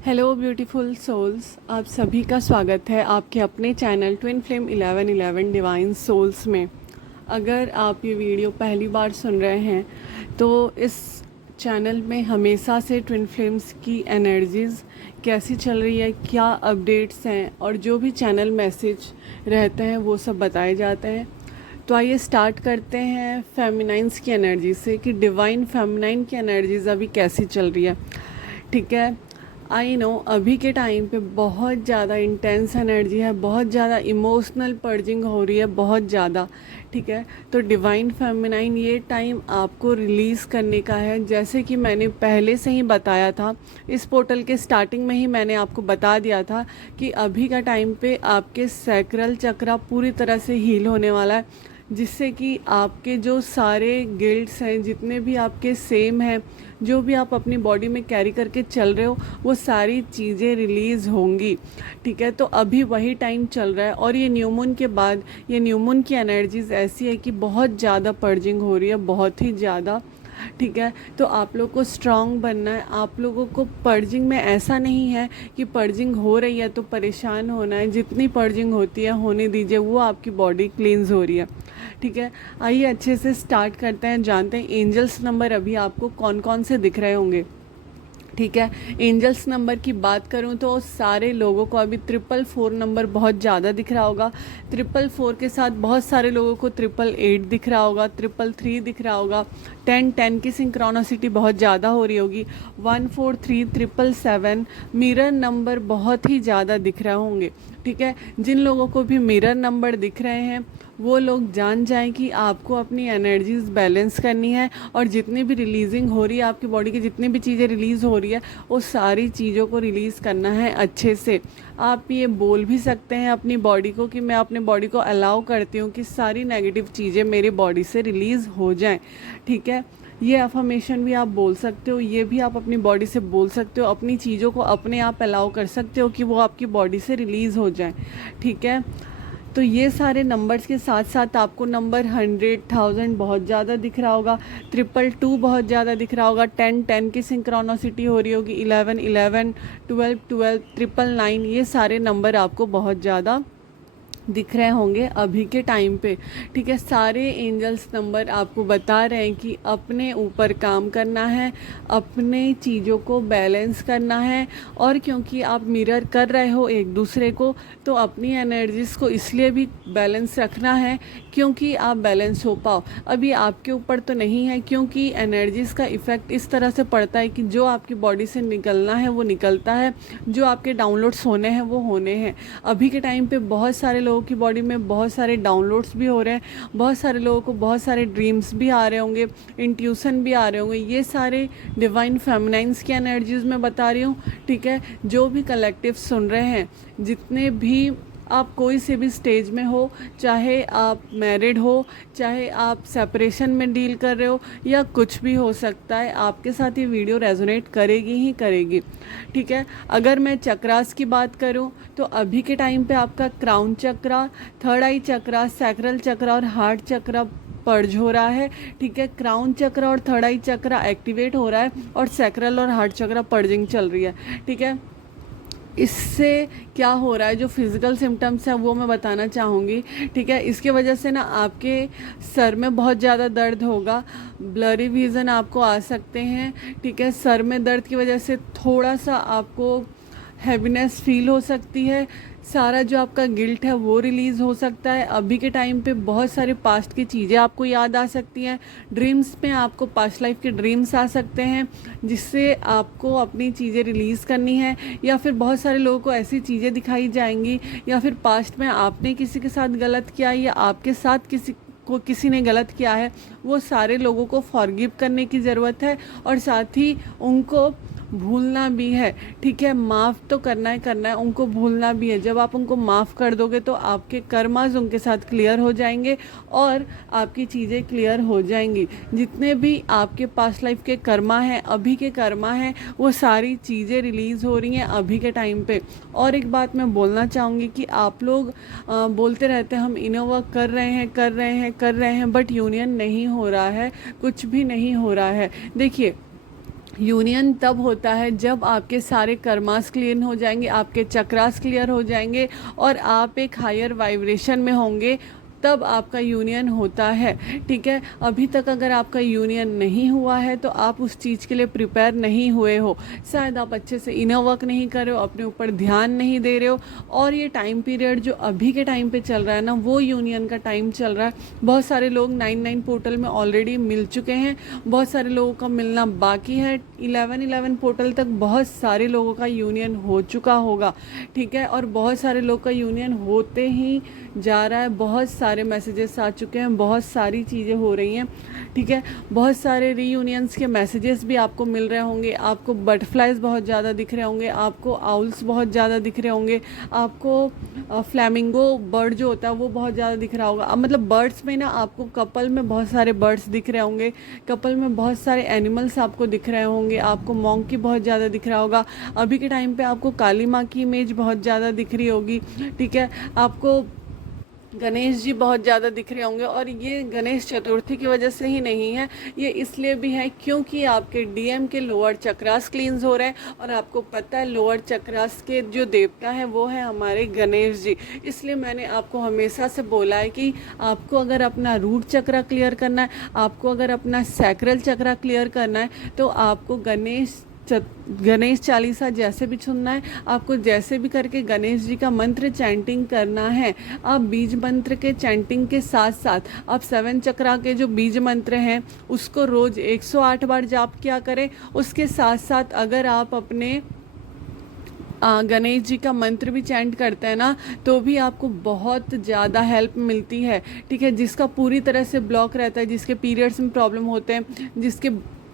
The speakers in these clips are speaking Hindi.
हेलो ब्यूटीफुल सोल्स, आप सभी का स्वागत है आपके अपने channel twin flame 1111 divine souls में। अगर आप ये वीडियो पहली बार सुन रहे हैं तो इस चैनल में हमेशा से ट्विन फ्लेम्स की एनर्जीज़ कैसी चल रही है, क्या अपडेट्स हैं और जो भी चैनल मैसेज रहते हैं वो सब बताए जाते हैं। तो आइए स्टार्ट करते हैं फेमिनाइंस की एनर्जी से कि डिवाइन फेमिनाइन की एनर्जीज़ अभी कैसी चल रही है। ठीक है, आई नो अभी के टाइम पे बहुत ज़्यादा इंटेंस एनर्जी है, बहुत ज़्यादा इमोशनल पर्जिंग हो रही है, बहुत ज़्यादा। ठीक है, तो डिवाइन फेमिनाइन ये टाइम आपको रिलीज़ करने का है। जैसे कि मैंने पहले से ही बताया था, इस पोर्टल के स्टार्टिंग में ही मैंने आपको बता दिया था कि अभी का टाइम पे आपके सैक्रल चक्रा पूरी तरह से हील होने वाला है, जिससे कि आपके जो सारे गिल्ट्स हैं, जितने भी आपके सेम हैं, जो भी आप अपनी बॉडी में कैरी करके चल रहे हो, वो सारी चीज़ें रिलीज़ होंगी। ठीक है, तो अभी वही टाइम चल रहा है और ये न्यू मून के बाद ये न्यू मून की एनर्जीज़ ऐसी है कि बहुत ज़्यादा पर्जिंग हो रही है, बहुत ही ज़्यादा। ठीक है, तो आप लोग को स्ट्रांग बनना है। आप लोगों को पर्जिंग में ऐसा नहीं है कि पर्जिंग हो रही है तो परेशान होना है। जितनी पर्जिंग होती है होने दीजिए, वो आपकी बॉडी क्लींस हो रही है। ठीक है, आइए अच्छे से स्टार्ट करते हैं, जानते हैं एंजल्स नंबर अभी आपको कौन कौन से दिख रहे होंगे। ठीक है, एंजल्स नंबर की बात करूं तो सारे लोगों को अभी 444 नंबर बहुत ज़्यादा दिख रहा होगा। 444 के साथ बहुत सारे लोगों को 888 दिख रहा होगा, 333 दिख रहा होगा। 1010 की सिंक्रोनोसिटी बहुत ज़्यादा हो रही होगी। 143, 777 मिरर नंबर बहुत ही ज़्यादा दिख रहे होंगे। ठीक है, जिन लोगों को भी मिरर नंबर दिख रहे हैं वो लोग जान जाएं कि आपको अपनी एनर्जीज़ बैलेंस करनी है और जितनी भी रिलीजिंग हो रही है आपकी बॉडी की, जितनी भी चीज़ें रिलीज़ हो रही है, वो सारी चीज़ों को रिलीज़ करना है अच्छे से। आप ये बोल भी सकते हैं अपनी बॉडी को कि मैं अपनी बॉडी को अलाउ करती हूँ कि सारी नेगेटिव चीज़ें मेरी बॉडी से रिलीज़ हो जाएं। ठीक है, ये अफर्मेशन भी आप बोल सकते हो, ये भी आप अपनी बॉडी से बोल सकते हो। अपनी चीज़ों को अपने आप अलाउ कर सकते हो कि वो आपकी बॉडी से रिलीज़ हो जाएं। ठीक है, तो ये सारे नंबर्स के साथ साथ आपको नंबर 100,000 बहुत ज़्यादा दिख रहा होगा, 222 बहुत ज़्यादा दिख रहा होगा, 1010 की सिंक्रोनोसिटी हो रही होगी, 1111, 1212, 999, ये सारे नंबर आपको बहुत ज़्यादा दिख रहे होंगे अभी के टाइम पे। ठीक है, सारे एंजल्स नंबर आपको बता रहे हैं कि अपने ऊपर काम करना है, अपने चीज़ों को बैलेंस करना है। और क्योंकि आप मिरर कर रहे हो एक दूसरे को, तो अपनी एनर्जीज़ को इसलिए भी बैलेंस रखना है क्योंकि आप बैलेंस हो पाओ। अभी आपके ऊपर तो नहीं है, क्योंकि एनर्जीज़ का इफ़ेक्ट इस तरह से पड़ता है कि जो आपकी बॉडी से निकलना है वो निकलता है, जो आपके डाउनलोड्स होने हैं वो होने हैं। अभी के टाइम पे बहुत सारे लोगों की बॉडी में बहुत सारे डाउनलोड्स भी हो रहे हैं, बहुत सारे लोगों को बहुत सारे ड्रीम्स भी आ रहे होंगे, इंट्यूशन भी आ रहे होंगे। ये सारे डिवाइन फेमिनाइंस की एनर्जीज़ मैं बता रही हूँ। ठीक है, जो भी कलेक्टिव सुन रहे हैं, जितने भी आप कोई से भी स्टेज में हो, चाहे आप मैरिड हो, चाहे आप सेपरेशन में डील कर रहे हो, या कुछ भी हो सकता है, आपके साथ ये वीडियो रेजोनेट करेगी ही करेगी। ठीक है, अगर मैं चक्रास की बात करूं तो अभी के टाइम पे आपका क्राउन चक्रा, थर्ड आई चक्रा, सैक्रल चक्रा और हार्ट चक्रा पर्ज हो रहा है। ठीक है, क्राउन चक्रा और थर्ड आई चक्रा एक्टिवेट हो रहा है और सैक्रल और हार्ट चक्रा पर्जिंग चल रही है। ठीक है, इससे क्या हो रहा है, जो फिज़िकल सिम्टम्स हैं वो मैं बताना चाहूँगी। ठीक है, इसके वजह से ना आपके सर में बहुत ज़्यादा दर्द होगा, ब्लरी विज़न आपको आ सकते हैं। ठीक है, सर में दर्द की वजह से थोड़ा सा आपको हैवीनेस फील हो सकती है, सारा जो आपका गिल्ट है वो रिलीज़ हो सकता है। अभी के टाइम पे बहुत सारे पास्ट की चीज़ें आपको याद आ सकती हैं, ड्रीम्स में आपको पास्ट लाइफ के ड्रीम्स आ सकते हैं जिससे आपको अपनी चीज़ें रिलीज़ करनी है। या फिर बहुत सारे लोगों को ऐसी चीज़ें दिखाई जाएंगी, या फिर पास्ट में आपने किसी के साथ गलत किया या आपके साथ किसी ने गलत किया है, वो सारे लोगों को फॉरगिव करने की ज़रूरत है और साथ ही उनको भूलना भी है। ठीक है, माफ़ तो करना है, उनको भूलना भी है। जब आप उनको माफ़ कर दोगे तो आपके कर्माज उनके साथ क्लियर हो जाएंगे और आपकी चीज़ें क्लियर हो जाएंगी। जितने भी आपके पास्ट लाइफ के कर्मा हैं, अभी के कर्मा हैं, वो सारी चीज़ें रिलीज़ हो रही हैं अभी के टाइम पे। और एक बात मैं बोलना चाहूँगी कि आप लोग बोलते रहते हैं हम इनर वर्क कर रहे हैं, बट यूनियन नहीं हो रहा है, कुछ भी नहीं हो रहा है। देखिए, यूनियन तब होता है जब आपके सारे कर्मास क्लियर हो जाएंगे, आपके चक्रास क्लियर हो जाएंगे और आप एक हायर वाइब्रेशन में होंगे, तब आपका यूनियन होता है। ठीक है, अभी तक अगर आपका यूनियन नहीं हुआ है तो आप उस चीज़ के लिए प्रिपेयर नहीं हुए हो, शायद आप अच्छे से इनर वर्क नहीं कर रहे हो, अपने ऊपर ध्यान नहीं दे रहे हो। और ये टाइम पीरियड जो अभी के टाइम पे चल रहा है ना, वो यूनियन का टाइम चल रहा है। बहुत सारे लोग 9/9 पोर्टल में ऑलरेडी मिल चुके हैं, बहुत सारे लोगों का मिलना बाकी है। 11/11 पोर्टल तक बहुत सारे लोगों का यूनियन हो चुका होगा। ठीक है, और बहुत सारे लोग का यूनियन होते ही जा रहा है, बहुत सारे मैसेजेस आ चुके हैं, बहुत सारी चीज़ें हो रही हैं। ठीक है, बहुत सारे रीयूनियंस के मैसेजेस भी आपको मिल रहे होंगे, आपको बटरफ्लाइज बहुत ज़्यादा दिख रहे होंगे, आपको आउल्स बहुत ज़्यादा दिख रहे होंगे, आपको फ्लैमिंगो बर्ड जो होता है वो बहुत ज़्यादा दिख रहा होगा। अब मतलब बर्ड्स में ना आपको कपल में बहुत सारे बर्ड्स दिख रहे होंगे, कपल में बहुत सारे एनिमल्स आपको दिख रहे होंगे, आपको मॉन्की बहुत ज़्यादा दिख रहा होगा। अभी के टाइम पे आपको काली माँ की इमेज बहुत ज़्यादा दिख रही होगी। ठीक है, आपको गणेश जी बहुत ज़्यादा दिख रहे होंगे। और ये गणेश चतुर्थी की वजह से ही नहीं है, ये इसलिए भी है क्योंकि आपके डीएम के लोअर चक्रास क्लींस हो रहे हैं। और आपको पता है लोअर चक्रास के जो देवता हैं वो है हमारे गणेश जी। इसलिए मैंने आपको हमेशा से बोला है कि आपको अगर अपना रूट चक्रा क्लियर करना है, आपको अगर अपना सैक्रल चक्रा क्लियर करना है, तो आपको गणेश चालीसा जैसे भी सुनना है, आपको जैसे भी करके गणेश जी का मंत्र चैंटिंग करना है। आप बीज मंत्र के चैंटिंग के साथ साथ आप 7 चक्रा के जो बीज मंत्र हैं उसको रोज़ 108 बार जाप किया करें। उसके साथ साथ अगर आप अपने गणेश जी का मंत्र भी चैंट करते हैं ना, तो भी आपको बहुत ज़्यादा हेल्प मिलती है। ठीक है, जिसका पूरी तरह से ब्लॉक रहता है, जिसके पीरियड्स में प्रॉब्लम होते हैं, जिसके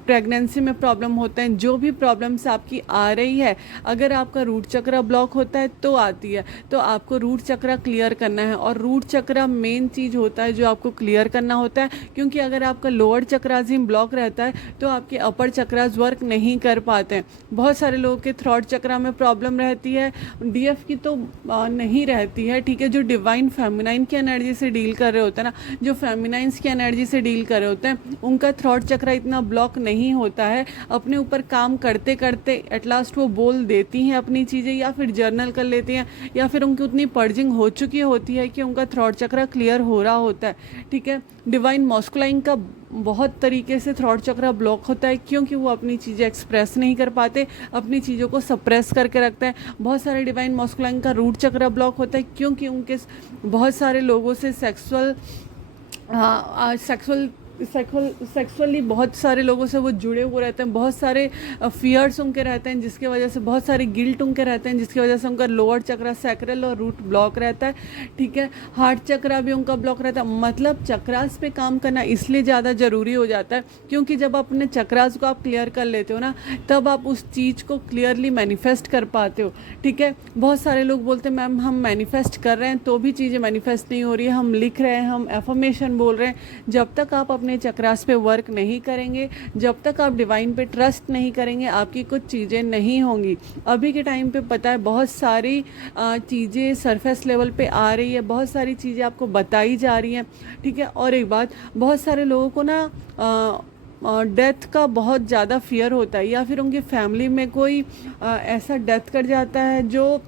प्रेगनेंसी में प्रॉब्लम होते हैं, जो भी प्रॉब्लम्स आपकी आ रही है, अगर आपका रूट चक्रा ब्लॉक होता है तो आती है, तो आपको रूट चक्रा क्लियर करना है। और रूट चक्रा मेन चीज़ होता है जो आपको क्लियर करना होता है, क्योंकि अगर आपका लोअर चक्रास ही ब्लॉक रहता है तो आपके अपर चक्रास वर्क नहीं कर पाते हैं। बहुत सारे लोगों के थ्रॉट चक्रा में प्रॉब्लम रहती है, डीएफ की तो नहीं रहती है। ठीक है, जो डिवाइन फेमिनाइन की एनर्जी से डील कर रहे होते हैं ना, जो फेमिनाइंस की एनर्जी से डील कर रहे होते हैं, उनका थ्रॉट चक्रा इतना ब्लॉक नहीं होता है। अपने ऊपर काम करते करते एट लास्ट वो बोल देती हैं अपनी चीज़ें, या फिर जर्नल कर लेती हैं, या फिर उनकी उतनी पर्जिंग हो चुकी होती है कि उनका थ्रॉट चक्रा क्लियर हो रहा होता है। ठीक है, डिवाइन मॉस्कुलाइन का बहुत तरीके से थ्रॉट चक्रा ब्लॉक होता है, क्योंकि वो अपनी चीज़ें एक्सप्रेस नहीं कर पाते, अपनी चीज़ों को सप्रेस करके रखते हैं। बहुत सारे डिवाइन मॉस्कुलाइन का रूट चक्रा ब्लॉक होता है, क्योंकि उनके बहुत सारे लोगों से सेक्सुअली बहुत सारे लोगों से वो जुड़े हुए रहते हैं, बहुत सारे फियर्स उनके रहते हैं, जिसकी वजह से बहुत सारे गिल्ट उनके रहते हैं, जिसकी वजह से उनका लोअर चक्रा सैक्रल और रूट ब्लॉक रहता है। ठीक है, हार्ट चक्रा भी उनका ब्लॉक रहता है। मतलब चक्रास पे काम करना इसलिए ज़्यादा ज़रूरी हो जाता है, क्योंकि जब अपने चक्रास को आप क्लियर कर लेते हो ना, तब आप उस चीज़ को क्लियरली मैनिफेस्ट कर पाते हो। ठीक है, बहुत सारे लोग बोलते हैं मैम हम मैनिफेस्ट कर रहे हैं तो भी चीज़ें मैनिफेस्ट नहीं हो रही है, हम लिख रहे हैं, हम एफर्मेशन बोल रहे हैं। जब तक आप अपने चक्रास पे वर्क नहीं करेंगे, जब तक आप डिवाइन पे ट्रस्ट नहीं करेंगे, आपकी कुछ चीज़ें नहीं होंगी। अभी के टाइम पे पता है बहुत सारी चीज़ें सरफेस लेवल पे आ रही है, बहुत सारी चीज़ें आपको बताई जा रही हैं। ठीक है, और एक बात, बहुत सारे लोगों को ना डेथ का बहुत ज़्यादा फियर होता है, या फिर उनकी फैमिली में कोई ऐसा डेथ कर जाता है जो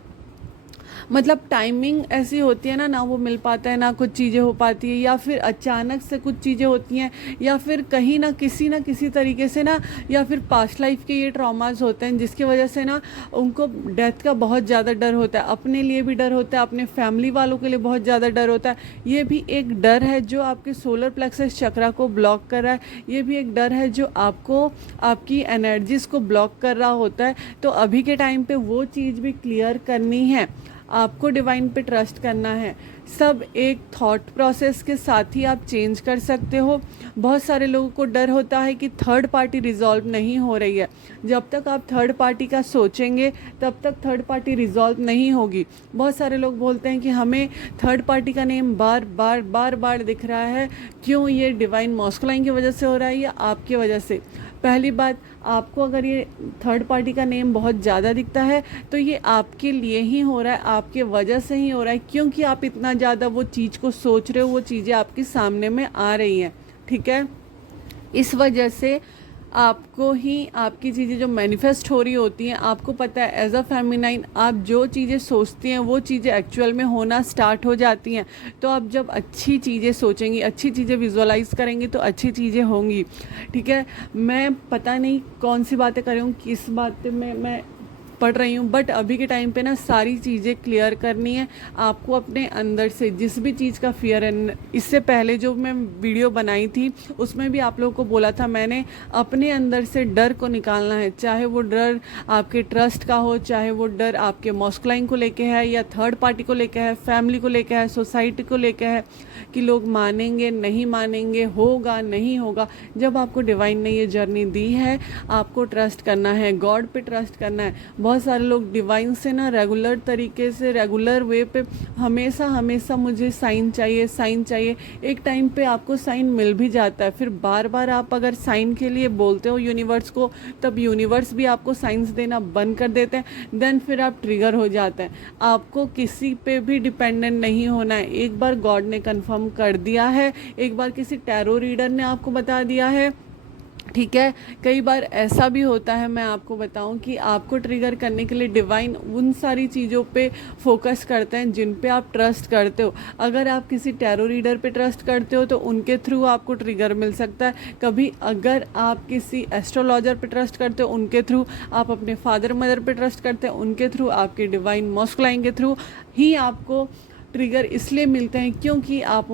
मतलब टाइमिंग ऐसी होती है ना वो मिल पाता है, ना कुछ चीज़ें हो पाती है, या फिर अचानक से कुछ चीज़ें होती हैं, या फिर कहीं ना किसी तरीके से ना, या फिर पास्ट लाइफ के ये ट्रॉमास होते हैं, जिसकी वजह से ना उनको डेथ का बहुत ज़्यादा डर होता है। अपने लिए भी डर होता है, अपने फैमिली वालों के लिए बहुत ज़्यादा डर होता है। ये भी एक डर है जो आपके सोलर प्लेक्सस चक्रा को ब्लॉक कर रहा है, ये भी एक डर है जो आपको आपकी एनर्जीज़ को ब्लॉक कर रहा होता है। तो अभी के टाइम पे वो चीज़ भी क्लियर करनी है, आपको डिवाइन पे ट्रस्ट करना है। सब एक थॉट प्रोसेस के साथ ही आप चेंज कर सकते हो। बहुत सारे लोगों को डर होता है कि थर्ड पार्टी रिजॉल्व नहीं हो रही है। जब तक आप थर्ड पार्टी का सोचेंगे तब तक थर्ड पार्टी रिजॉल्व नहीं होगी। बहुत सारे लोग बोलते हैं कि हमें थर्ड पार्टी का नेम बार बार दिख रहा है, क्यों? ये डिवाइन मॉस्कुलाइन की वजह से हो रहा है या आपकी वजह से? पहली बात, आपको अगर ये थर्ड पार्टी का नेम बहुत ज़्यादा दिखता है तो ये आपके लिए ही हो रहा है, आपके वजह से ही हो रहा है, क्योंकि आप इतना ज़्यादा वो चीज़ को सोच रहे हो, वो चीज़ें आपके सामने में आ रही हैं। ठीक है, इस वजह से आपको ही आपकी चीज़ें जो मैनिफेस्ट हो रही होती हैं, आपको पता है एज अ फेमिनाइन आप जो चीज़ें सोचती हैं वो चीज़ें एक्चुअल में होना स्टार्ट हो जाती हैं। तो आप जब अच्छी चीज़ें सोचेंगी, अच्छी चीज़ें विजुअलाइज करेंगी तो अच्छी चीज़ें होंगी। ठीक है, मैं पता नहीं कौन सी बातें कर रही हूँ, किस बात में मैं पढ़ रही हूँ, बट अभी के टाइम पे ना सारी चीज़ें क्लियर करनी है आपको अपने अंदर से। जिस भी चीज़ का फियर है, इससे पहले जो मैं वीडियो बनाई थी उसमें भी आप लोगों को बोला था मैंने, अपने अंदर से डर को निकालना है। चाहे वो डर आपके ट्रस्ट का हो, चाहे वो डर आपके मॉस्कुलाइन को लेके है या थर्ड पार्टी को लेके है, फैमिली को लेके है, सोसाइटी को लेके है कि लोग मानेंगे नहीं मानेंगे, होगा नहीं होगा। जब आपको डिवाइन ने ये जर्नी दी है, आपको ट्रस्ट करना है, गॉड पे ट्रस्ट करना है। बहुत सारे लोग डिवाइन से ना रेगुलर तरीके से, रेगुलर वे पे हमेशा हमेशा मुझे साइन चाहिए, साइन चाहिए। एक टाइम पे आपको साइन मिल भी जाता है, फिर बार बार आप अगर साइन के लिए बोलते हो यूनिवर्स को, तब यूनिवर्स भी आपको साइंस देना बंद कर देते हैं। देन फिर आप ट्रिगर हो जाते हैं। आपको किसी पे भी डिपेंडेंट नहीं होना है। एक बार गॉड ने कंफर्म कर दिया है, एक बार किसी टैरो रीडर ने आपको बता दिया है, ठीक है। कई बार ऐसा भी होता है, मैं आपको बताऊं, कि आपको ट्रिगर करने के लिए डिवाइन उन सारी चीज़ों पे फोकस करते हैं जिन पे आप ट्रस्ट करते हो। अगर आप किसी टैरो रीडर पे ट्रस्ट करते हो तो उनके थ्रू आपको ट्रिगर मिल सकता है। कभी अगर आप किसी एस्ट्रोलॉजर पे ट्रस्ट करते हो उनके थ्रू, आप अपने फादर मदर पे ट्रस्ट करते हैं उनके थ्रू, आपके डिवाइन मॉस्कुलाइन के थ्रू ही आपको ट्रिगर इसलिए मिलते हैं क्योंकि आप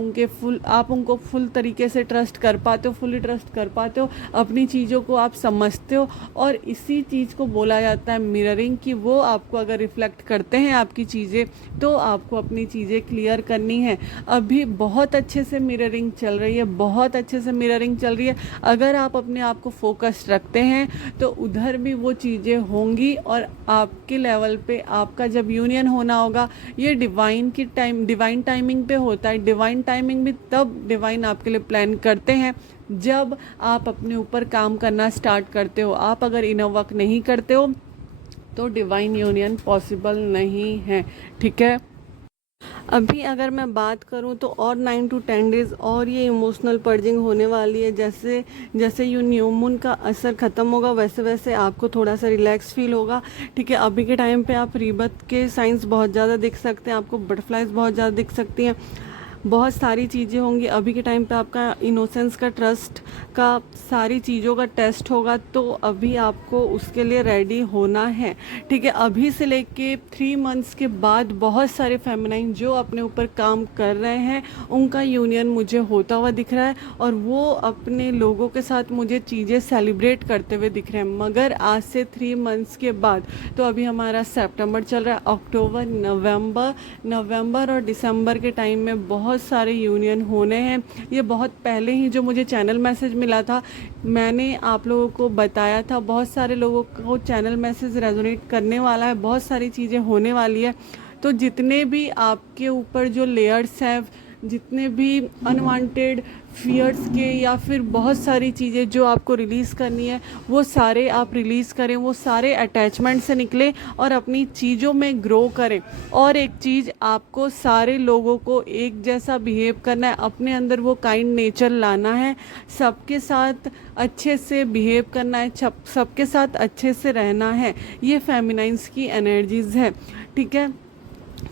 उनको फुल तरीके से ट्रस्ट कर पाते हो, फुली ट्रस्ट कर पाते हो, अपनी चीज़ों को आप समझते हो। और इसी चीज़ को बोला जाता है मिररिंग, कि वो आपको अगर रिफ्लेक्ट करते हैं आपकी चीज़ें, तो आपको अपनी चीज़ें क्लियर करनी है। अभी बहुत अच्छे से मिररिंग चल रही है, बहुत अच्छे से मिररिंग चल रही है। अगर आप अपने आप को फोकस रखते हैं तो उधर भी वो चीज़ें होंगी, और आपके लेवल पे आपका जब यूनियन होना होगा, ये डिवाइन टाइमिंग पे होता है। डिवाइन टाइमिंग भी तब डिवाइन आपके लिए प्लान करते हैं जब आप अपने ऊपर काम करना स्टार्ट करते हो। आप अगर इनर वर्क नहीं करते हो तो डिवाइन यूनियन पॉसिबल नहीं है, ठीक है। अभी अगर मैं बात करूं तो और 9 to 10 डेज़ और ये इमोशनल पर्जिंग होने वाली है। जैसे जैसे यू न्यू मून का असर ख़त्म होगा वैसे वैसे आपको थोड़ा सा रिलैक्स फील होगा, ठीक है। अभी के टाइम पे आप रीबर्थ के साइंस बहुत ज़्यादा दिख सकते हैं, आपको बटरफ्लाइज बहुत ज़्यादा दिख सकती हैं, बहुत सारी चीज़ें होंगी। अभी के टाइम पे आपका इनोसेंस का, ट्रस्ट का, सारी चीज़ों का टेस्ट होगा, तो अभी आपको उसके लिए रेडी होना है, ठीक है। अभी से लेके 3 मंथ्स के बाद बहुत सारे फेमिनाइन जो अपने ऊपर काम कर रहे हैं उनका यूनियन मुझे होता हुआ दिख रहा है, और वो अपने लोगों के साथ मुझे चीज़ें सेलिब्रेट करते हुए दिख रहे हैं। मगर आज से 3 मंथ्स के बाद, तो अभी हमारा सितंबर चल रहा है, अक्टूबर, नवंबर और दिसंबर के टाइम में बहुत सारे यूनियन होने हैं। ये बहुत पहले ही जो मुझे चैनल मैसेज मिला था, मैंने आप लोगों को बताया था, बहुत सारे लोगों को चैनल मैसेज रेजोनेट करने वाला है, बहुत सारी चीज़ें होने वाली है। तो जितने भी आपके ऊपर जो लेयर्स हैं, जितने भी अनवांटेड फियर्स के, या फिर बहुत सारी चीज़ें जो आपको रिलीज़ करनी है, वो सारे आप रिलीज़ करें, वो सारे अटैचमेंट से निकले और अपनी चीज़ों में ग्रो करें। और एक चीज़, आपको सारे लोगों को एक जैसा बिहेव करना है, अपने अंदर वो काइंड नेचर लाना है, सबके साथ अच्छे से बिहेव करना है, सबके साथ अच्छे से रहना है। ये फेमिनाइन्स की एनर्जीज़ है, ठीक है।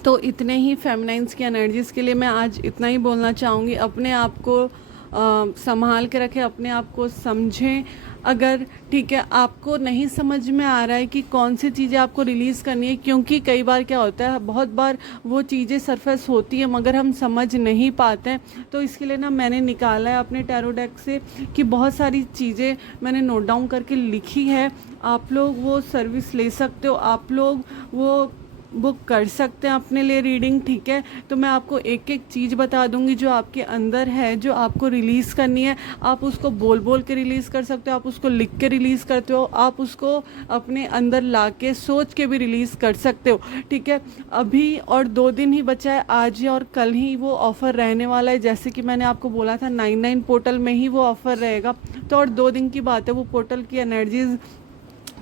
तो इतने ही फेमिनाइन्स की एनर्जीज़ के लिए मैं आज इतना ही बोलना चाहूँगी। अपने आप को संभाल के रखें, अपने आप को समझें। अगर, ठीक है, आपको नहीं समझ में आ रहा है कि कौन सी चीज़ें आपको रिलीज़ करनी है, क्योंकि कई बार क्या होता है, बहुत बार वो चीज़ें सरफेस होती है मगर हम समझ नहीं पाते हैं। तो इसके लिए ना मैंने निकाला है अपने टैरो डेक से कि बहुत सारी चीज़ें मैंने नोट डाउन करके लिखी है। आप लोग वो सर्विस ले सकते हो, आप लोग वो बुक कर सकते हैं अपने लिए रीडिंग, ठीक है। तो मैं आपको एक एक चीज़ बता दूंगी जो आपके अंदर है, जो आपको रिलीज़ करनी है। आप उसको बोल बोल के रिलीज़ कर सकते हो, आप उसको लिख के रिलीज़ करते हो, आप उसको अपने अंदर ला के सोच के भी रिलीज़ कर सकते हो, ठीक है। अभी और 2 दिन ही बचा है, आज और कल ही वो ऑफ़र रहने वाला है। जैसे कि मैंने आपको बोला था 99 पोर्टल में ही वो ऑफ़र रहेगा, तो और 2 दिन की बात है। वो पोर्टल की एनर्जीज़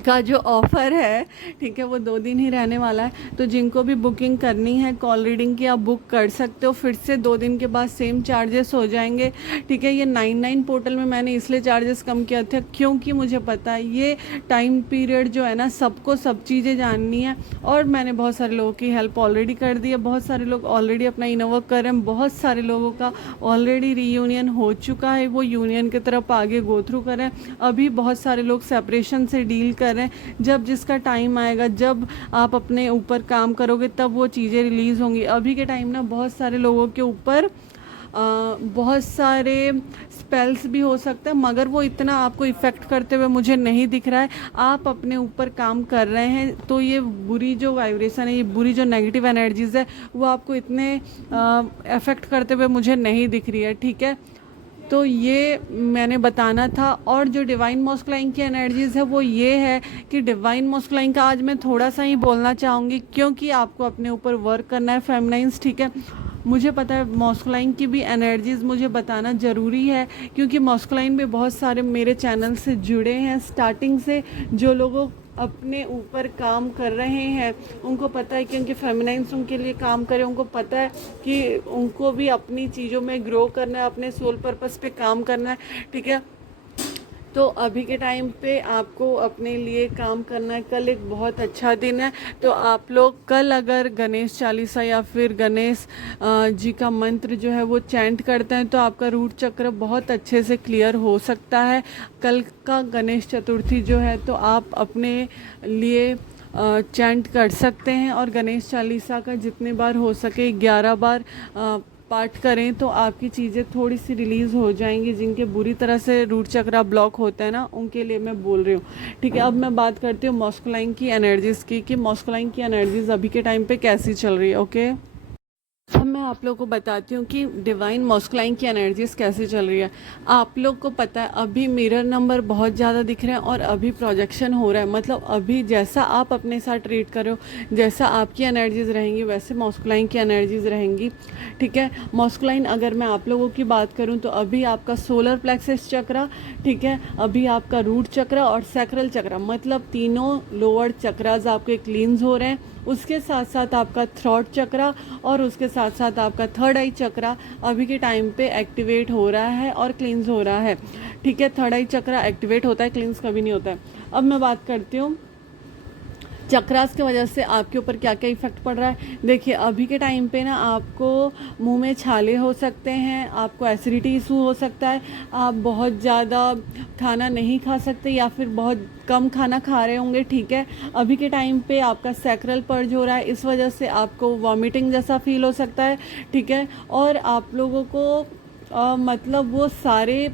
का जो ऑफ़र है, ठीक है, वो 2 दिन ही रहने वाला है। तो जिनको भी बुकिंग करनी है कॉल रीडिंग की, आप बुक कर सकते हो। फिर से 2 दिन के बाद सेम चार्जेस हो जाएंगे, ठीक है। ये 99 पोर्टल में मैंने इसलिए चार्जेस कम किया था क्योंकि मुझे पता है ये टाइम पीरियड जो है ना, सबको सब चीज़ें जाननी है। और मैंने बहुत सारे लोगों की हेल्प ऑलरेडी कर दी है, बहुत सारे लोग ऑलरेडी अपना इनर वर्क कर रहे हैं, बहुत सारे लोगों का ऑलरेडी रीयूनियन हो चुका है, वो यूनियन की तरफ आगे गो थ्रू कर रहे हैं। अभी बहुत सारे लोग सेपरेशन से डील कर रहे हैं। जब जिसका टाइम आएगा, जब आप अपने ऊपर काम करोगे, तब वो चीज़ें रिलीज़ होंगी। अभी के टाइम ना बहुत सारे लोगों के ऊपर बहुत सारे स्पेल्स भी हो सकते हैं, मगर वो इतना आपको इफ़ेक्ट करते हुए मुझे नहीं दिख रहा है। आप अपने ऊपर काम कर रहे हैं तो ये बुरी जो वाइब्रेशन है, ये बुरी जो नेगेटिव एनर्जीज़ है, वो आपको इतने अफेक्ट करते हुए मुझे नहीं दिख रही है, ठीक है। तो ये मैंने बताना था। और जो डिवाइन मस्कुलाइन की एनर्जीज़ है वो ये है कि डिवाइन मस्कुलाइन का आज मैं थोड़ा सा ही बोलना चाहूँगी, क्योंकि आपको अपने ऊपर वर्क करना है फेमिनाइन्स, ठीक है। मुझे पता है मस्कुलाइन की भी एनर्जीज़ मुझे बताना ज़रूरी है, क्योंकि मस्कुलाइन में बहुत सारे मेरे चैनल से जुड़े हैं स्टार्टिंग से। जो लोगों अपने ऊपर काम कर रहे हैं उनको पता है, क्योंकि फेमिनाइन्स उनके लिए काम करें, उनको पता है कि उनको भी अपनी चीज़ों में ग्रो करना है, अपने सोल पर्पस पे काम करना है, ठीक है। तो अभी के टाइम पे आपको अपने लिए काम करना है। कल एक बहुत अच्छा दिन है, तो आप लोग कल अगर गणेश चालीसा या फिर गणेश जी का मंत्र जो है वो चैंट करते हैं तो आपका रूट चक्र बहुत अच्छे से क्लियर हो सकता है। कल का गणेश चतुर्थी जो है, तो आप अपने लिए चैंट कर सकते हैं, और गणेश चालीसा का जितने बार हो सके 11 बार पाठ करें तो आपकी चीज़ें थोड़ी सी रिलीज़ हो जाएंगी। जिनके बुरी तरह से रूट चक्रा ब्लॉक होता है ना, उनके लिए मैं बोल रही हूँ, ठीक है। अब मैं बात करती हूँ मस्कुलाइन की एनर्जीज़ की, कि मस्कुलाइन की एनर्जीज़ अभी के टाइम पे कैसी चल रही है, ओके। अब मैं आप लोगों को बताती हूँ कि डिवाइन मस्कुलाइन की एनर्जीज कैसे चल रही है। आप लोग को पता है अभी मिरर नंबर बहुत ज़्यादा दिख रहे हैं, और अभी प्रोजेक्शन हो रहा है। मतलब अभी जैसा आप अपने साथ ट्रीट करो, जैसा आपकी एनर्जीज रहेंगी, वैसे मस्कुलाइन की एनर्जीज रहेंगी, ठीक है। मस्कुलाइन अगर मैं आप लोगों की बात करूँ तो अभी आपका सोलर प्लेक्सस चक्रा, ठीक है, अभी आपका रूट चक्रा और सैक्रल चक्रा, मतलब तीनों लोअर चक्रास आपके क्लींस हो रहे हैं। उसके साथ साथ आपका थ्रॉट चक्रा और उसके साथ साथ आपका थर्ड आई चक्रा अभी के टाइम पे एक्टिवेट हो रहा है और क्लींस हो रहा है, ठीक है। थर्ड आई चक्रा एक्टिवेट होता है, क्लींस कभी नहीं होता है। अब मैं बात करती हूँ चक्रास की वजह से आपके ऊपर क्या क्या इफ़ेक्ट पड़ रहा है। देखिए अभी के टाइम पे ना आपको मुंह में छाले हो सकते हैं, आपको एसिडिटी इशू हो सकता है, आप बहुत ज़्यादा खाना नहीं खा सकते या फिर बहुत कम खाना खा रहे होंगे, ठीक है। अभी के टाइम पे आपका सैक्रल पर्ज हो रहा है, इस वजह से आपको वॉमिटिंग जैसा फील हो सकता है, ठीक है। और आप लोगों को मतलब वो सारे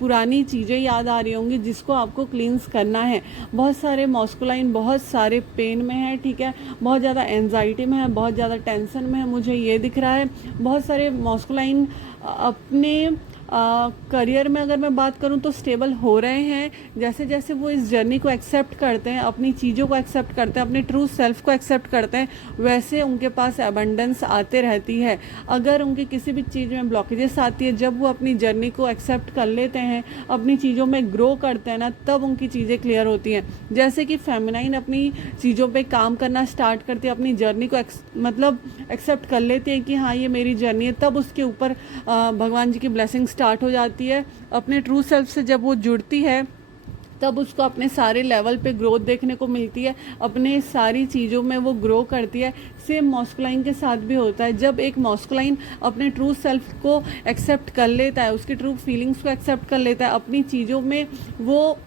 पुरानी चीज़ें याद आ रही होंगी जिसको आपको क्लींस करना है। बहुत सारे मस्कुलाइन बहुत सारे पेन में है, ठीक है, बहुत ज़्यादा एंजाइटी में है, बहुत ज़्यादा टेंशन में है, मुझे ये दिख रहा है। बहुत सारे मस्कुलाइन अपने करियर में अगर मैं बात करूं तो स्टेबल हो रहे हैं। जैसे जैसे वो इस जर्नी को एक्सेप्ट करते हैं, अपनी चीज़ों को एक्सेप्ट करते हैं, अपने ट्रू सेल्फ को एक्सेप्ट करते हैं, वैसे उनके पास एबंडेंस आते रहती है। अगर उनकी किसी भी चीज़ में ब्लॉकेजेस आती है, जब वो अपनी जर्नी को एक्सेप्ट कर लेते हैं, अपनी चीज़ों में ग्रो करते हैं ना, तब उनकी चीज़ें क्लियर होती हैं। जैसे कि फेमिनाइन अपनी चीज़ों पे काम करना स्टार्ट करती है, अपनी जर्नी को मतलब एक्सेप्ट कर लेती है कि हाँ ये मेरी जर्नी है, तब उसके ऊपर भगवान जी की ब्लेसिंग स्टार्ट हो जाती है। अपने ट्रू सेल्फ से जब वो जुड़ती है तब उसको अपने सारे लेवल पे ग्रोथ देखने को मिलती है, अपने सारी चीज़ों में वो ग्रो करती है। सेम मस्कुलाइन के साथ भी होता है। जब एक मस्कुलाइन अपने ट्रू सेल्फ को एक्सेप्ट कर लेता है, उसकी ट्रू फीलिंग्स को एक्सेप्ट कर लेता है, अपनी चीज़ों में वो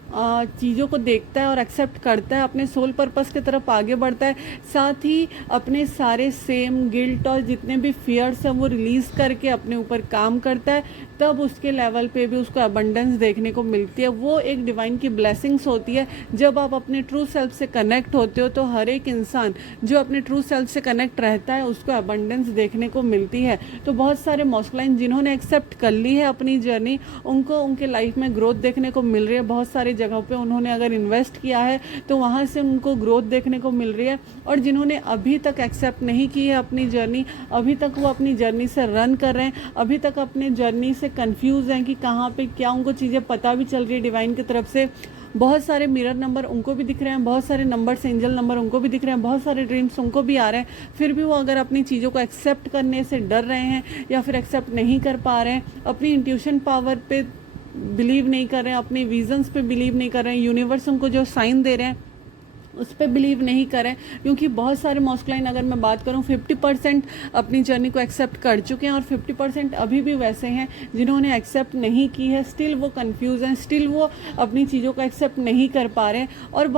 चीज़ों को देखता है और एक्सेप्ट करता है, अपने सोल पर्पस की तरफ आगे बढ़ता है, साथ ही अपने सारे सेम गिल्ट और जितने भी फियर्स हैं वो रिलीज़ करके अपने ऊपर काम करता है, तब उसके लेवल पे भी उसको अबंडेंस देखने को मिलती है। वो एक डिवाइन की ब्लेसिंग्स होती है। जब आप अपने ट्रू सेल्फ से कनेक्ट होते हो तो हर एक इंसान जो अपने ट्रू सेल्फ से कनेक्ट रहता है उसको अबंडेंस देखने को मिलती है। तो बहुत सारे मस्कुलाइन जिन्होंने एक्सेप्ट कर ली है अपनी जर्नी, उनको उनके लाइफ में ग्रोथ देखने को मिल रही है। बहुत सारी जगहों पे उन्होंने अगर इन्वेस्ट किया है तो वहाँ से उनको ग्रोथ देखने को मिल रही है। और जिन्होंने अभी तक एक्सेप्ट नहीं की है अपनी जर्नी, अभी तक वो अपनी जर्नी से रन कर रहे हैं, अभी तक अपने जर्नी से कंफ्यूज हैं कि कहाँ पे क्या, उनको चीज़ें पता भी चल रही है डिवाइन की तरफ से, बहुत सारे मिरर नंबर उनको भी दिख रहे हैं, बहुत सारे नंबर्स एंजल नंबर उनको भी दिख रहे हैं, बहुत सारे ड्रीम्स उनको भी आ रहे हैं, फिर भी वो अगर अपनी चीज़ों को एक्सेप्ट करने से डर रहे हैं या फिर एक्सेप्ट नहीं कर पा रहे हैं, अपनी इंट्यूशन पावर पे बिलीव नहीं कर रहे हैं, अपने विजन्स पे बिलीव नहीं कर रहे हैं, यूनिवर्स उनको जो साइन दे रहे हैं उस पर बिलीव नहीं करें, क्योंकि बहुत सारे मॉस्कुलाइन, अगर मैं बात करूं 50% अपनी जर्नी को एक्सेप्ट कर चुके हैं और 50% अभी भी वैसे हैं जिन्होंने एक्सेप्ट नहीं की है, स्टिल वो कंफ्यूज हैं, स्टिल वो अपनी चीज़ों को एक्सेप्ट नहीं कर पा रहे हैं। और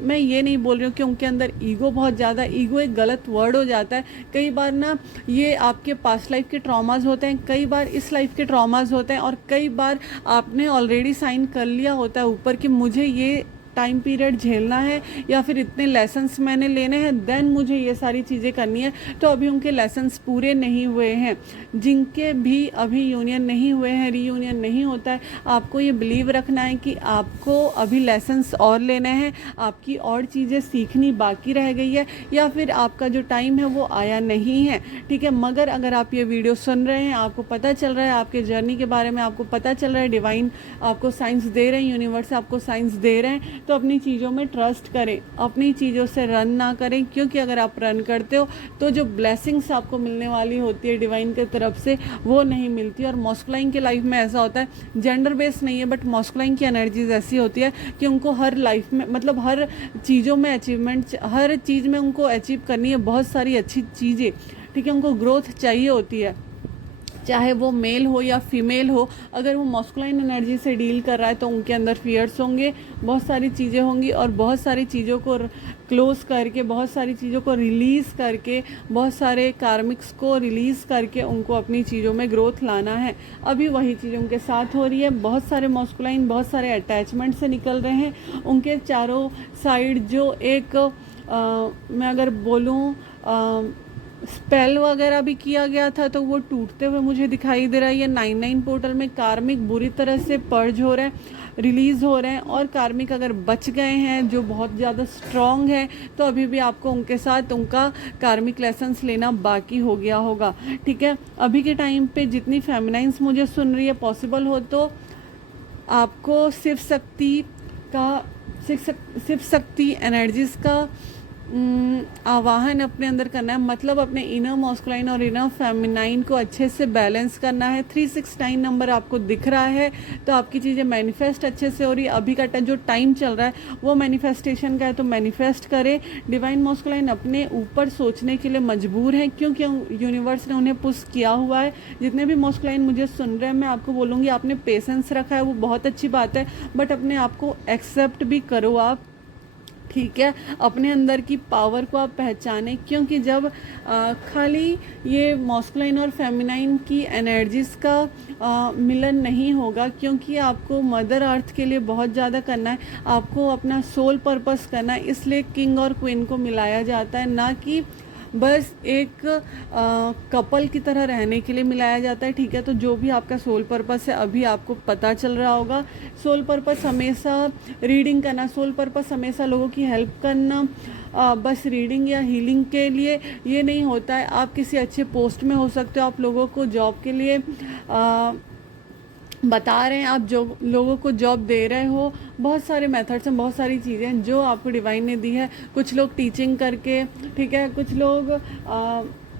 मैं ये नहीं बोल रही हूँ कि उनके अंदर ईगो बहुत ज़्यादा, ईगो एक गलत वर्ड हो जाता है कई बार ना, ये आपके पास्ट लाइफ के ट्रॉमाज होते हैं, कई बार इस लाइफ के ट्रॉमाज होते हैं, और कई बार आपने ऑलरेडी साइन कर लिया होता है ऊपर कि मुझे ये टाइम पीरियड झेलना है या फिर इतने लेसन्स मैंने लेने हैं, देन मुझे ये सारी चीज़ें करनी है। तो अभी उनके लेसन्स पूरे नहीं हुए हैं, जिनके भी अभी यूनियन नहीं हुए हैं, रीयूनियन नहीं होता है, आपको ये बिलीव रखना है कि आपको अभी लेसन्स और लेने हैं, आपकी और चीज़ें सीखनी बाकी रह गई है, या फिर आपका जो टाइम है वो आया नहीं है, ठीक है। मगर अगर आप ये वीडियो सुन रहे हैं, आपको पता चल रहा है आपके जर्नी के बारे में, आपको पता चल रहा है डिवाइन आपको साइंस दे रहे हैं, यूनिवर्स आपको साइंस दे रहे हैं, तो अपनी चीज़ों में ट्रस्ट करें, अपनी चीज़ों से रन ना करें, क्योंकि अगर आप रन करते हो तो जो ब्लेसिंग्स आपको मिलने वाली होती है डिवाइन की तरफ से वो नहीं मिलती। और मॉस्कुलाइन के लाइफ में ऐसा होता है, जेंडर बेस नहीं है, बट मॉस्कुलाइन की एनर्जीज ऐसी होती है कि उनको हर लाइफ में, मतलब हर चीज़ों में अचीवमेंट, हर चीज़ में उनको अचीव करनी है, बहुत सारी अच्छी चीज़ें, ठीक है, उनको ग्रोथ चाहिए होती है, चाहे वो मेल हो या फीमेल हो। अगर वो मॉस्कुलाइन एनर्जी से डील कर रहा है तो उनके अंदर फियर्स होंगे, बहुत सारी चीज़ें होंगी, और बहुत सारी चीज़ों को क्लोज करके, बहुत सारी चीज़ों को रिलीज़ करके, बहुत सारे कार्मिक्स को रिलीज़ करके उनको अपनी चीज़ों में ग्रोथ लाना है। अभी वही चीज़ उनके साथ हो रही है। बहुत सारे मॉस्कुलाइन बहुत सारे अटैचमेंट से निकल रहे हैं, उनके चारों साइड जो एक मैं अगर बोलूँ स्पेल वगैरह भी किया गया था तो वो टूटते हुए मुझे दिखाई दे रहा है। ये 99 पोर्टल में कार्मिक बुरी तरह से पर्ज हो रहे हैं, रिलीज़ हो रहे हैं, और कार्मिक अगर बच गए हैं जो बहुत ज़्यादा स्ट्रॉन्ग है तो अभी भी आपको उनके साथ उनका कार्मिक लेसन्स लेना बाकी हो गया होगा, ठीक है। अभी के टाइम पे जितनी फेमिनाइंस मुझे सुन रही है, पॉसिबल हो तो आपको सिर्फ शक्ति एनर्जीज़ का आवाहन अपने अंदर करना है, मतलब अपने इनर मॉस्कुलाइन और इनर फेमिनाइन को अच्छे से बैलेंस करना है। 369 नंबर आपको दिख रहा है तो आपकी चीज़ें मैनिफेस्ट अच्छे से हो रही है। अभी का जो टाइम चल रहा है वो मैनिफेस्टेशन का है, तो मैनिफेस्ट करें। डिवाइन मॉस्कुलाइन अपने ऊपर सोचने के लिए मजबूर हैं, क्योंकि यूनिवर्स ने उन्हें पुश किया हुआ है। जितने भी मॉस्कुलाइन मुझे सुन रहे हैं, मैं आपको बोलूँगी आपने पेशेंस रखा है, वो बहुत अच्छी बात है, बट अपने आप को एक्सेप्ट भी करो आप, ठीक है। अपने अंदर की पावर को आप पहचानें, क्योंकि जब खाली ये मॉस्कुलाइन और फेमिनाइन की एनर्जीज़ का मिलन नहीं होगा, क्योंकि आपको मदर अर्थ के लिए बहुत ज़्यादा करना है, आपको अपना सोल पर्पस करना है, इसलिए किंग और क्वीन को मिलाया जाता है, ना कि बस एक कपल की तरह रहने के लिए मिलाया जाता है, ठीक है। तो जो भी आपका सोल पर्पस है अभी आपको पता चल रहा होगा। सोल पर्पस हमेशा रीडिंग करना, सोल पर्पस हमेशा लोगों की हेल्प करना, बस रीडिंग या हीलिंग के लिए ये नहीं होता है। आप किसी अच्छे पोस्ट में हो सकते हो, आप लोगों को जॉब के लिए बता रहे हैं, आप जो लोगों को जॉब दे रहे हो, बहुत सारे मेथड्स हैं, बहुत सारी चीज़ें हैं जो आपको डिवाइन ने दी है। कुछ लोग टीचिंग करके, ठीक है, कुछ लोग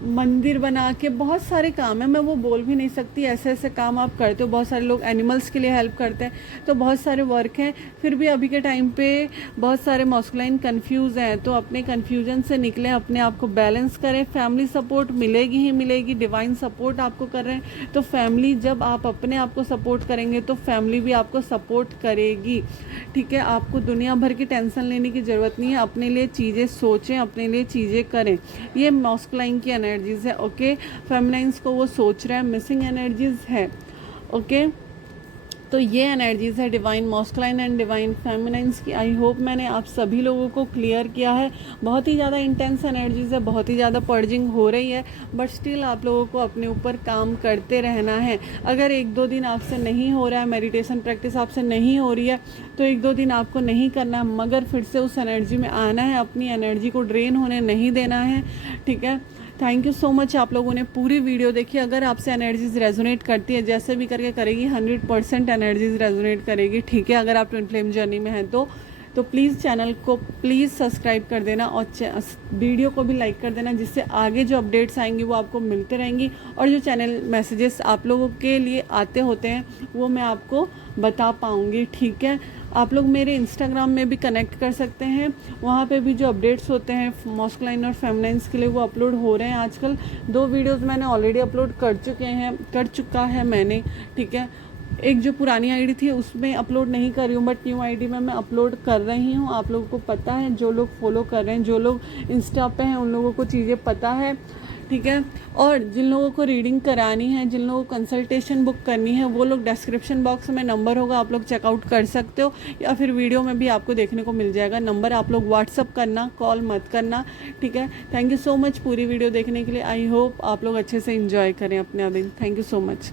मंदिर बना के, बहुत सारे काम है, मैं वो बोल भी नहीं सकती, ऐसे ऐसे काम आप करते हो। बहुत सारे लोग एनिमल्स के लिए हेल्प करते हैं, तो बहुत सारे वर्क हैं। फिर भी अभी के टाइम पे बहुत सारे मॉस्कुलाइन कंफ्यूज हैं, तो अपने कंफ्यूजन से निकलें, अपने आप को बैलेंस करें। फैमिली सपोर्ट मिलेगी ही मिलेगी, डिवाइन सपोर्ट आपको कर रहे हैं, तो फैमिली, जब आप अपने आप को सपोर्ट करेंगे तो फैमिली भी आपको सपोर्ट करेगी, ठीक है। आपको दुनिया भर की टेंशन लेने की ज़रूरत नहीं है, अपने लिए चीज़ें सोचें, अपने लिए चीज़ें करें। ये मॉस्कुलाइन की एनर्जीज़ है, ओके। फेमिनाइंस को वो सोच रहे हैं, मिसिंग एनर्जीज़ है, ओके। तो ये एनर्जीज़ है डिवाइन मॉस्कुलाइन एंड डिवाइन फेमिनाइंस की। आई होप मैंने आप सभी लोगों को क्लियर किया है। बहुत ही ज़्यादा इंटेंस एनर्जीज़ है, बहुत ही ज़्यादा पर्जिंग हो रही है, बट स्टिल आप लोगों को अपने ऊपर काम करते रहना है। अगर 1-2 दिन आपसे नहीं हो रहा है, मेडिटेशन प्रैक्टिस आपसे नहीं हो रही है, तो 1-2 दिन आपको नहीं करना, मगर फिर से उस एनर्जी में आना है, अपनी एनर्जी को ड्रेन होने नहीं देना है, ठीक है। थैंक यू सो मच, आप लोगों ने पूरी वीडियो देखी। अगर आपसे एनर्जीज रेजोनेट करती है, जैसे भी करके करेगी, 100% एनर्जीज रेजोनेट करेगी, ठीक है। अगर आप ट्विन फ्लेम जर्नी में हैं तो प्लीज़ चैनल को प्लीज़ सब्सक्राइब कर देना और वीडियो को भी लाइक कर देना, जिससे आगे जो अपडेट्स आएंगी वो आपको मिलते रहेंगी। और जो चैनल मैसेजेस आप लोगों के लिए आते होते हैं वो मैं आपको बता पाऊँगी, ठीक है। आप लोग मेरे इंस्टाग्राम में भी कनेक्ट कर सकते हैं, वहाँ पे भी जो अपडेट्स होते हैं मॉस्कुलाइन और फेमिनाइन्स के लिए वो अपलोड हो रहे हैं। आजकल 2 वीडियोस मैंने ऑलरेडी अपलोड कर चुका है मैंने, ठीक है। एक जो पुरानी आईडी थी उसमें अपलोड नहीं कर रही हूँ, बट न्यू आईडी में मैं अपलोड कर रही हूँ। आप लोगों को पता है, जो लोग फॉलो कर रहे हैं, जो लोग इंस्टा पे हैं, उन लोगों को चीज़ें पता है, ठीक है। और जिन लोगों को रीडिंग करानी है, जिन लोगों को कंसल्टेशन बुक करनी है, वो लोग डिस्क्रिप्शन बॉक्स में नंबर होगा, आप लोग चेकआउट कर सकते हो, या फिर वीडियो में भी आपको देखने को मिल जाएगा नंबर। आप लोग व्हाट्सअप करना, कॉल मत करना, ठीक है। थैंक यू सो मच पूरी वीडियो देखने के लिए। आई होप आप लोग अच्छे से इंजॉय करें अपना दिन। Thank you so much.